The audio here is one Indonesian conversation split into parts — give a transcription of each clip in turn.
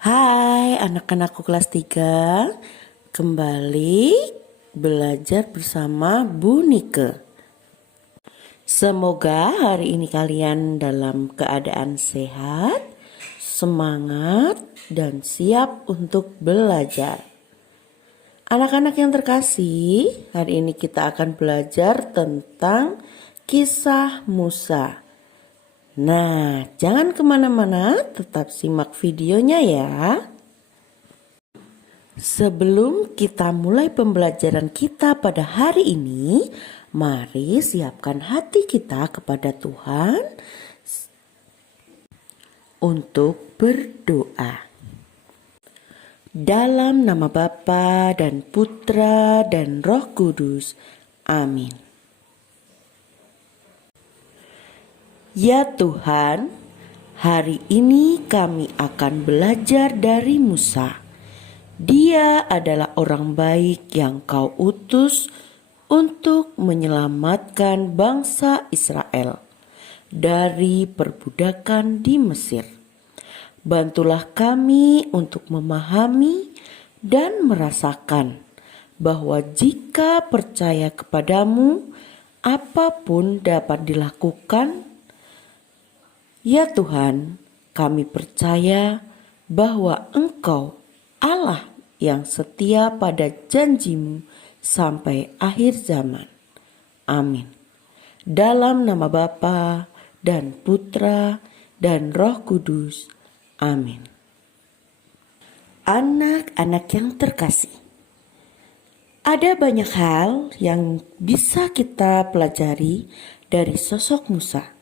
Hai anak-anakku kelas 3, kembali belajar bersama Bu Nike. Semoga hari ini kalian dalam keadaan sehat, semangat, dan siap untuk belajar. Anak-anak yang terkasih, hari ini kita akan belajar tentang kisah Musa. Nah, jangan kemana-mana, tetap simak videonya ya. Sebelum kita mulai pembelajaran kita pada hari ini, mari siapkan hati kita kepada Tuhan untuk berdoa. Dalam nama Bapa dan Putra dan Roh Kudus. Amin. Ya Tuhan, hari ini kami akan belajar dari Musa. Dia adalah orang baik yang Kau utus untuk menyelamatkan bangsa Israel dari perbudakan di Mesir. Bantulah kami untuk memahami dan merasakan bahwa jika percaya kepadamu, apapun dapat dilakukan. Ya Tuhan, kami percaya bahwa Engkau Allah yang setia pada janjimu sampai akhir zaman. Amin. Dalam nama Bapa dan Putra dan Roh Kudus. Amin. Anak-anak yang terkasih, ada banyak hal yang bisa kita pelajari dari sosok Musa.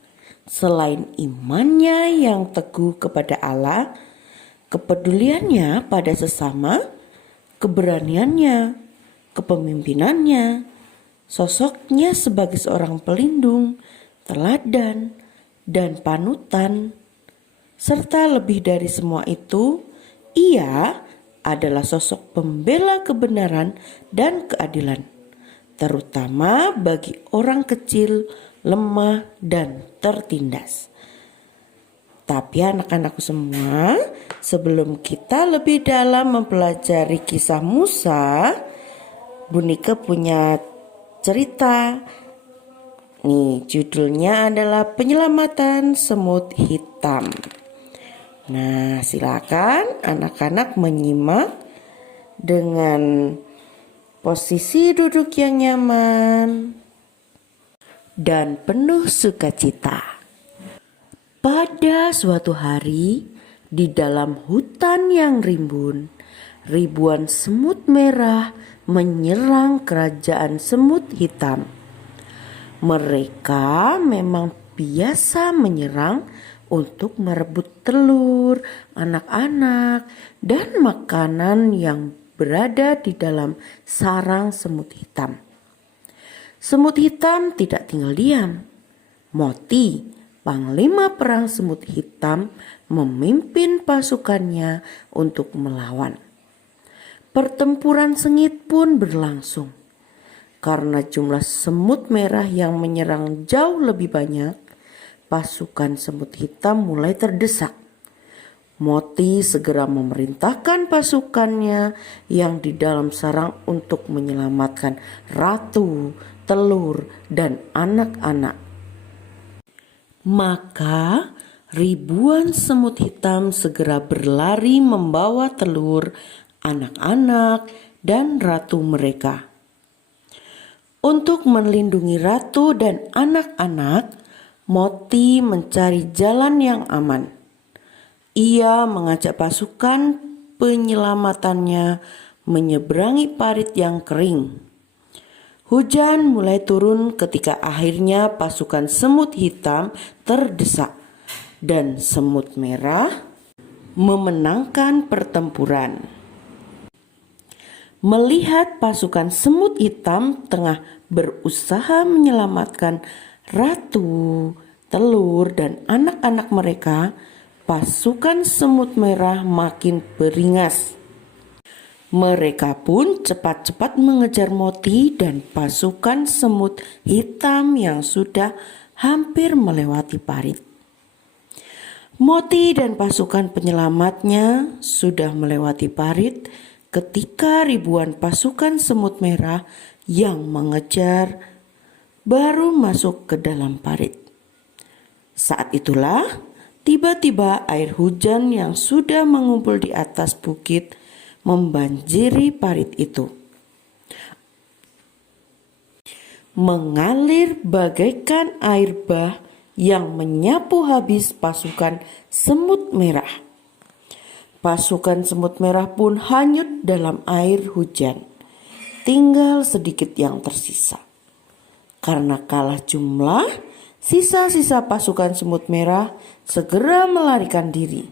Selain imannya yang teguh kepada Allah, kepeduliannya pada sesama, keberaniannya, kepemimpinannya, sosoknya sebagai seorang pelindung, teladan, dan panutan, serta lebih dari semua itu, ia adalah sosok pembela kebenaran dan keadilan, terutama bagi orang kecil, lemah, dan tertindas. Tapi anak-anakku semua, sebelum kita lebih dalam mempelajari kisah Musa, Bu Nike punya cerita. Nih, judulnya adalah Penyelamatan Semut Hitam. Nah, silakan anak-anak menyimak dengan posisi duduk yang nyaman dan penuh sukacita. Pada suatu hari, di dalam hutan yang rimbun, ribuan semut merah menyerang kerajaan semut hitam. Mereka memang biasa menyerang untuk merebut telur, anak-anak, dan makanan yang berada di dalam sarang semut hitam. Semut hitam tidak tinggal diam. Moti, panglima perang semut hitam, memimpin pasukannya untuk melawan. Pertempuran sengit pun berlangsung. Karena jumlah semut merah yang menyerang jauh lebih banyak, pasukan semut hitam mulai terdesak. Moti segera memerintahkan pasukannya yang di dalam sarang untuk menyelamatkan ratu, telur, dan anak-anak. Maka ribuan semut hitam segera berlari membawa telur, anak-anak, dan ratu mereka. Untuk melindungi ratu dan anak-anak, Moti mencari jalan yang aman. Ia mengajak pasukan penyelamatannya menyeberangi parit yang kering. Hujan mulai turun ketika akhirnya pasukan semut hitam terdesak dan semut merah memenangkan pertempuran. Melihat pasukan semut hitam tengah berusaha menyelamatkan ratu, telur, dan anak-anak mereka, pasukan semut merah makin beringas. Mereka pun cepat-cepat mengejar Moti dan pasukan semut hitam yang sudah hampir melewati parit. Moti dan pasukan penyelamatnya sudah melewati parit ketika ribuan pasukan semut merah yang mengejar baru masuk ke dalam parit. Saat itulah tiba-tiba air hujan yang sudah mengumpul di atas bukit membanjiri parit itu, mengalir bagaikan air bah yang menyapu habis pasukan semut merah. Pasukan semut merah pun hanyut dalam air hujan. Tinggal sedikit yang tersisa. Karena kalah jumlah, sisa-sisa pasukan semut merah segera melarikan diri.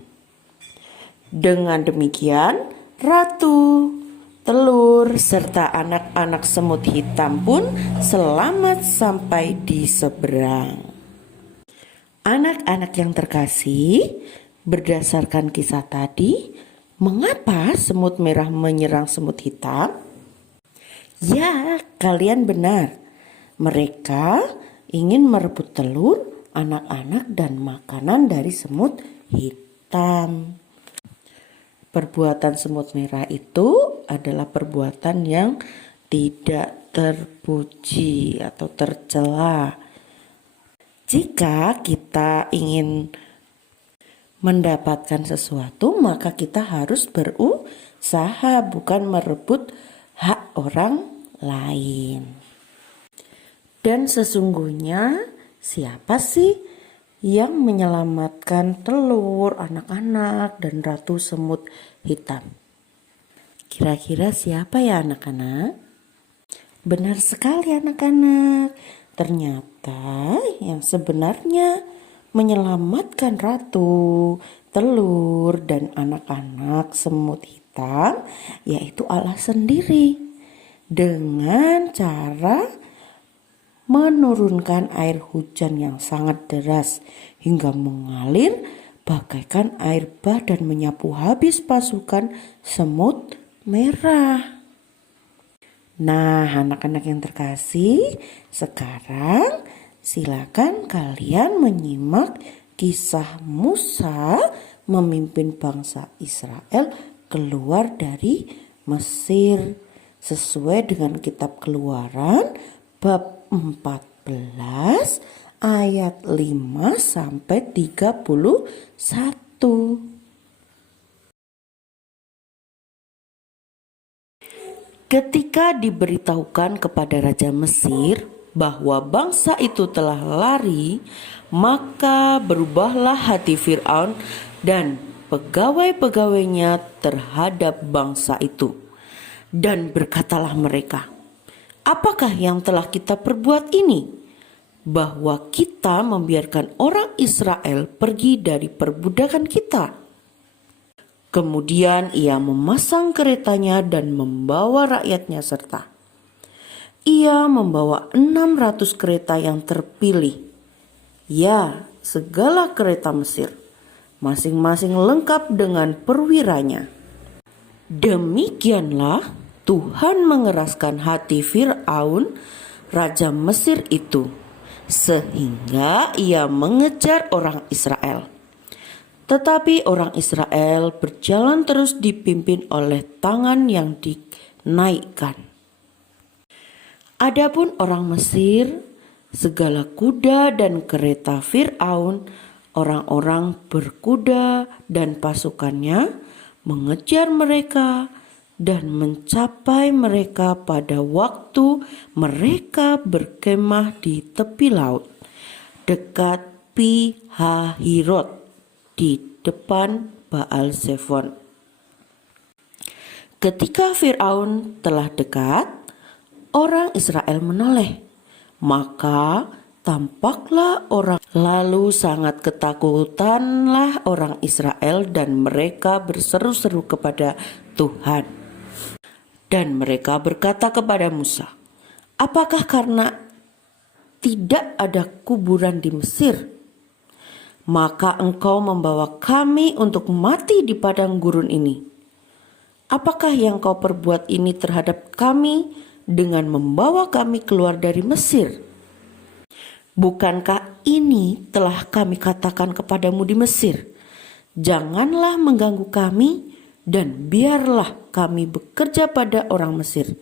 Dengan demikian, ratu, telur, serta anak-anak semut hitam pun selamat sampai di seberang. Anak-anak yang terkasih, berdasarkan kisah tadi, mengapa semut merah menyerang semut hitam? Ya, kalian benar. Mereka ingin merebut telur, anak-anak, dan makanan dari semut hitam. Perbuatan semut merah itu adalah perbuatan yang tidak terpuji atau tercela. Jika kita ingin mendapatkan sesuatu, maka kita harus berusaha, bukan merebut hak orang lain. Dan sesungguhnya siapa sih yang menyelamatkan telur, anak-anak, dan ratu semut hitam? Kira-kira siapa ya anak-anak? Benar sekali anak-anak. Ternyata yang sebenarnya menyelamatkan ratu, telur, dan anak-anak semut hitam yaitu Allah sendiri, dengan cara menurunkan air hujan yang sangat deras hingga mengalir bagaikan air bah dan menyapu habis pasukan semut merah. Nah, anak-anak yang terkasih, sekarang silakan kalian menyimak kisah Musa memimpin bangsa Israel keluar dari Mesir sesuai dengan kitab Keluaran bab 14 ayat 5 sampai 31. Ketika diberitahukan kepada Raja Mesir bahwa bangsa itu telah lari, maka berubahlah hati Fir'aun dan pegawai-pegawainya terhadap bangsa itu. Dan berkatalah mereka, apakah yang telah kita perbuat ini? Bahwa kita membiarkan orang Israel pergi dari perbudakan kita. Kemudian ia memasang keretanya dan membawa rakyatnya serta. Ia membawa 600 kereta yang terpilih. Ya, segala kereta Mesir, masing-masing lengkap dengan perwiranya. Demikianlah Tuhan mengeraskan hati Fir'aun, Raja Mesir itu, sehingga ia mengejar orang Israel. Tetapi orang Israel berjalan terus dipimpin oleh tangan yang dinaikkan. Adapun orang Mesir, segala kuda dan kereta Fir'aun, orang-orang berkuda dan pasukannya mengejar mereka dan mencapai mereka pada waktu mereka berkemah di tepi laut, dekat Pi Hahirot, di depan Baal Zephon. Ketika Fir'aun telah dekat, orang Israel menoleh, maka tampaklah orang, lalu sangat ketakutanlah orang Israel dan mereka berseru-seru kepada Tuhan. Dan mereka berkata kepada Musa, apakah karena tidak ada kuburan di Mesir, maka engkau membawa kami untuk mati di padang gurun ini? Apakah yang kau perbuat ini terhadap kami dengan membawa kami keluar dari Mesir? Bukankah ini telah kami katakan kepadamu di Mesir? Janganlah mengganggu kami dan biarlah kami bekerja pada orang Mesir.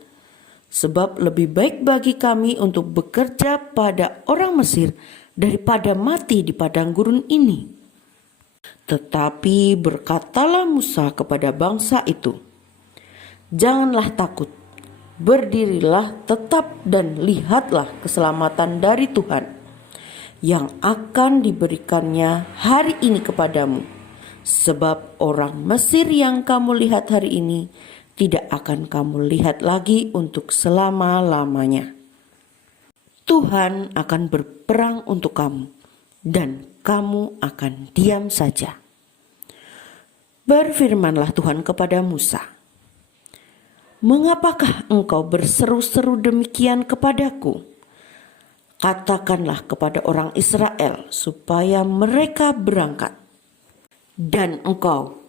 Sebab lebih baik bagi kami untuk bekerja pada orang Mesir daripada mati di padang gurun ini." Tetapi berkatalah Musa kepada bangsa itu, "Janganlah takut, berdirilah tetap dan lihatlah keselamatan dari Tuhan yang akan diberikannya hari ini kepadamu. Sebab orang Mesir yang kamu lihat hari ini tidak akan kamu lihat lagi untuk selama-lamanya. Tuhan akan berperang untuk kamu dan kamu akan diam saja." Berfirmanlah Tuhan kepada Musa, "Mengapakah engkau berseru-seru demikian kepadaku? Katakanlah kepada orang Israel supaya mereka berangkat. Dan engkau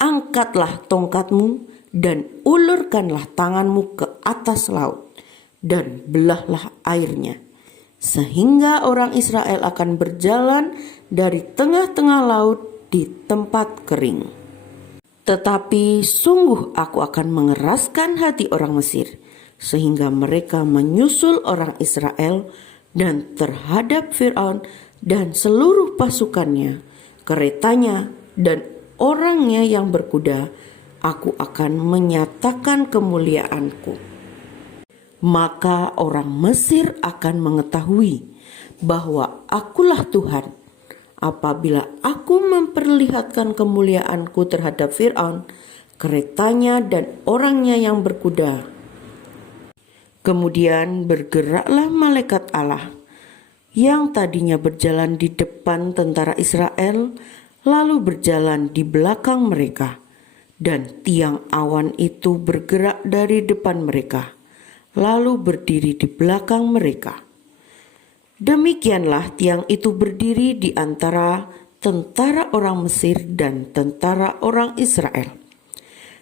angkatlah tongkatmu dan ulurkanlah tanganmu ke atas laut dan belahlah airnya, sehingga orang Israel akan berjalan dari tengah-tengah laut di tempat kering. Tetapi sungguh aku akan mengeraskan hati orang Mesir, sehingga mereka menyusul orang Israel, dan terhadap Firaun dan seluruh pasukannya, keretanya dan orangnya yang berkuda, aku akan menyatakan kemuliaanku. Maka orang Mesir akan mengetahui bahwa akulah Tuhan apabila aku memperlihatkan kemuliaanku terhadap Firaun, keretanya dan orangnya yang berkuda." Kemudian bergeraklah malaikat Allah yang tadinya berjalan di depan tentara Israel, lalu berjalan di belakang mereka, dan tiang awan itu bergerak dari depan mereka, lalu berdiri di belakang mereka. Demikianlah tiang itu berdiri di antara tentara orang Mesir dan tentara orang Israel.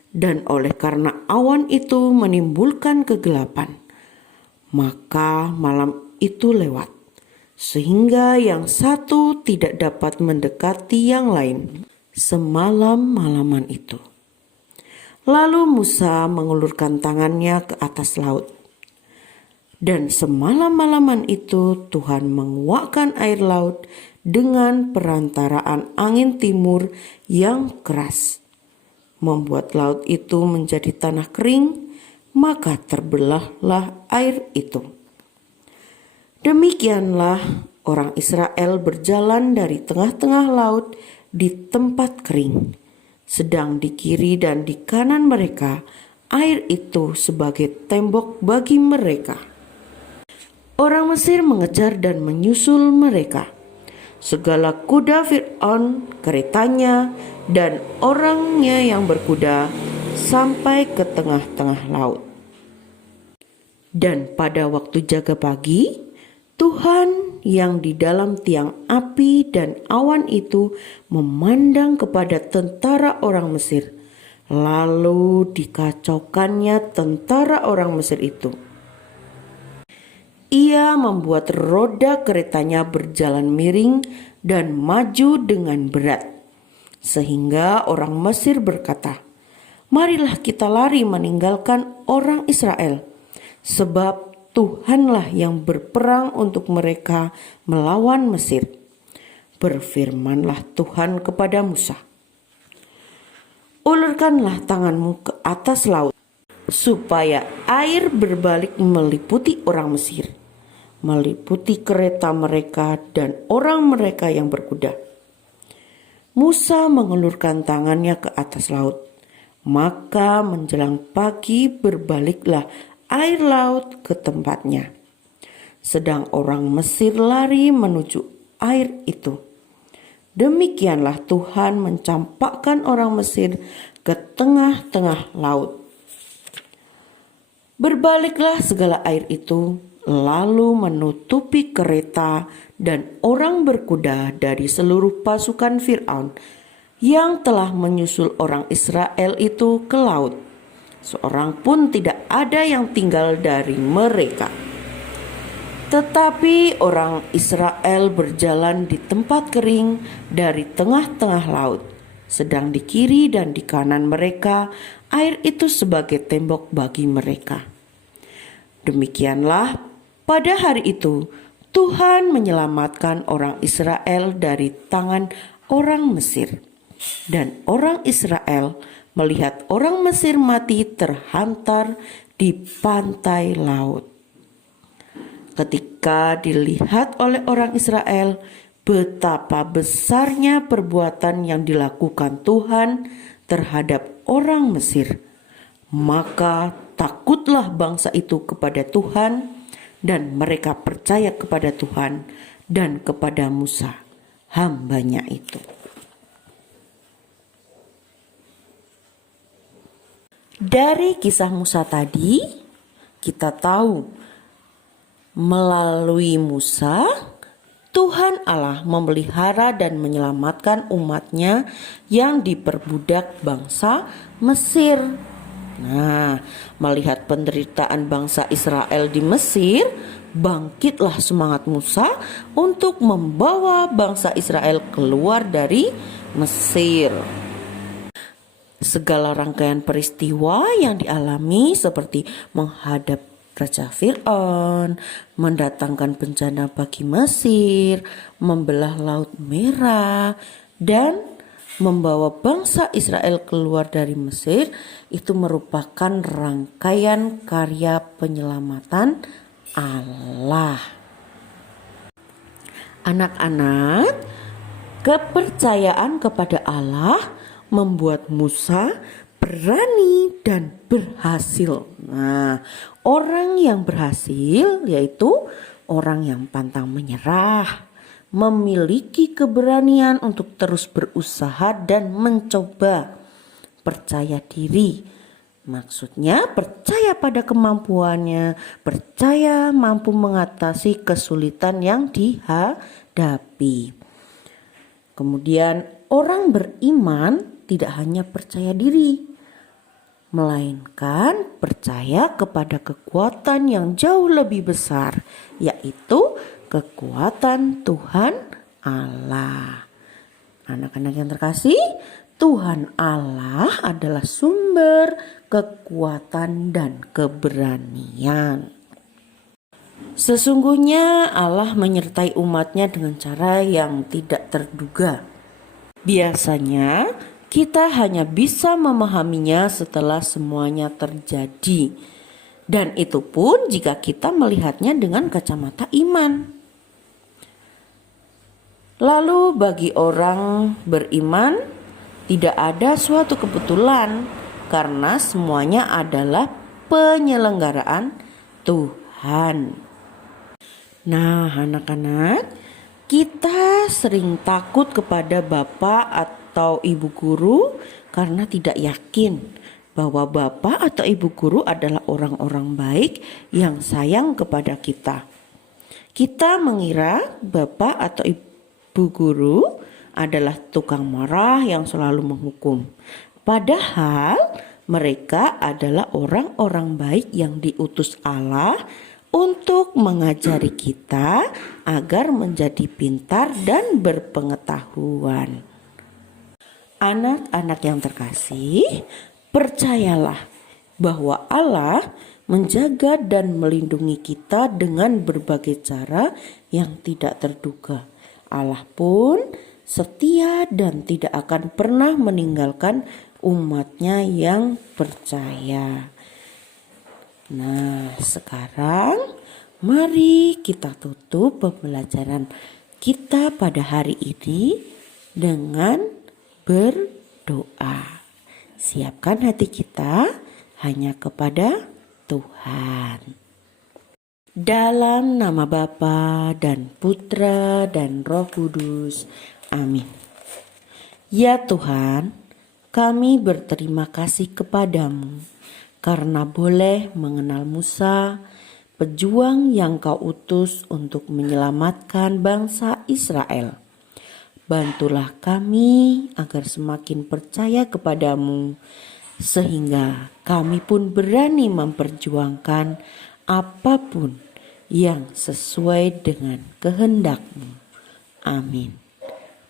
Dan oleh karena awan itu menimbulkan kegelapan, maka malam itu lewat, sehingga yang satu tidak dapat mendekati yang lain semalam-malaman itu. Lalu Musa mengulurkan tangannya ke atas laut, dan semalam-malaman itu Tuhan menguakkan air laut dengan perantaraan angin timur yang keras, membuat laut itu menjadi tanah kering, maka terbelahlah air itu. Demikianlah orang Israel berjalan dari tengah-tengah laut di tempat kering, sedang di kiri dan di kanan mereka air itu sebagai tembok bagi mereka. Orang Mesir mengejar dan menyusul mereka. Segala kuda Fir'aun, keretanya, dan orangnya yang berkuda sampai ke tengah-tengah laut. Dan pada waktu jaga pagi, Tuhan yang di dalam tiang api dan awan itu memandang kepada tentara orang Mesir, lalu dikacaukannya tentara orang Mesir itu. Ia membuat roda keretanya berjalan miring dan maju dengan berat, sehingga orang Mesir berkata, "Marilah kita lari meninggalkan orang Israel, sebab Tuhanlah yang berperang untuk mereka melawan Mesir." Berfirmanlah Tuhan kepada Musa, "Ulurkanlah tanganmu ke atas laut, supaya air berbalik meliputi orang Mesir, meliputi kereta mereka dan orang mereka yang berkuda." Musa mengulurkan tangannya ke atas laut, maka menjelang pagi berbaliklah air laut ke tempatnya, sedang orang Mesir lari menuju air itu. Demikianlah Tuhan mencampakkan orang Mesir ke tengah-tengah laut. Berbaliklah segala air itu, lalu menutupi kereta dan orang berkuda dari seluruh pasukan Fir'aun yang telah menyusul orang Israel itu ke laut. Seorang pun tidak ada yang tinggal dari mereka. Tetapi orang Israel berjalan di tempat kering dari tengah-tengah laut, sedang di kiri dan di kanan mereka air itu sebagai tembok bagi mereka. Demikianlah pada hari itu Tuhan menyelamatkan orang Israel dari tangan orang Mesir. Dan orang Israel melihat orang Mesir mati terhantar di pantai laut. Ketika dilihat oleh orang Israel betapa besarnya perbuatan yang dilakukan Tuhan terhadap orang Mesir, maka takutlah bangsa itu kepada Tuhan, dan mereka percaya kepada Tuhan dan kepada Musa, hambanya itu. Dari kisah Musa tadi, kita tahu melalui Musa, Tuhan Allah memelihara dan menyelamatkan umatnya yang diperbudak bangsa Mesir. Nah, melihat penderitaan bangsa Israel di Mesir, bangkitlah semangat Musa untuk membawa bangsa Israel keluar dari Mesir. Segala rangkaian peristiwa yang dialami seperti menghadap Raja Fir'aun, mendatangkan bencana bagi Mesir, membelah Laut Merah, dan membawa bangsa Israel keluar dari Mesir itu merupakan rangkaian karya penyelamatan Allah. Anak-anak, kepercayaan kepada Allah membuat Musa berani dan berhasil. Nah, orang yang berhasil yaitu orang yang pantang menyerah, memiliki keberanian untuk terus berusaha dan mencoba, percaya diri. Maksudnya percaya pada kemampuannya, percaya mampu mengatasi kesulitan yang dihadapi. Kemudian orang beriman tidak hanya percaya diri, melainkan percaya kepada kekuatan yang jauh lebih besar, yaitu kekuatan Tuhan Allah. Anak-anak yang terkasih, Tuhan Allah adalah sumber kekuatan dan keberanian. Sesungguhnya Allah menyertai umatnya dengan cara yang tidak terduga. Biasanya kita hanya bisa memahaminya setelah semuanya terjadi. Dan itu pun jika kita melihatnya dengan kacamata iman. Lalu bagi orang beriman tidak ada suatu kebetulan, karena semuanya adalah penyelenggaraan Tuhan. Nah, anak-anak, kita sering takut kepada bapak atau ibu guru karena tidak yakin bahwa bapak atau ibu guru adalah orang-orang baik yang sayang kepada kita. Kita mengira bapak atau ibu guru adalah tukang marah yang selalu menghukum. Padahal mereka adalah orang-orang baik yang diutus Allah untuk mengajari kita agar menjadi pintar dan berpengetahuan. Anak-anak yang terkasih, percayalah bahwa Allah menjaga dan melindungi kita dengan berbagai cara yang tidak terduga. Allah pun setia dan tidak akan pernah meninggalkan umatnya yang percaya. Nah, sekarang mari kita tutup pembelajaran kita pada hari ini dengan berdoa. Siapkan hati kita hanya kepada Tuhan. Dalam nama Bapa dan Putra dan Roh Kudus. Amin. Ya Tuhan, kami berterima kasih kepadamu karena boleh mengenal Musa, pejuang yang kau utus untuk menyelamatkan bangsa Israel. Bantulah kami agar semakin percaya kepadamu, sehingga kami pun berani memperjuangkan apapun yang sesuai dengan kehendak-Mu. Amin.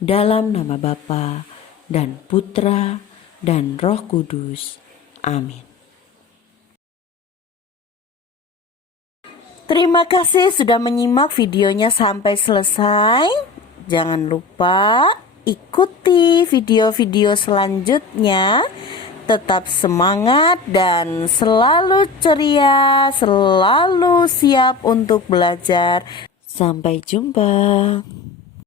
Dalam nama Bapa dan Putra, dan Roh Kudus. Amin. Terima kasih sudah menyimak videonya sampai selesai. Jangan lupa ikuti video-video selanjutnya. Tetap semangat dan selalu ceria, selalu siap untuk belajar. Sampai jumpa.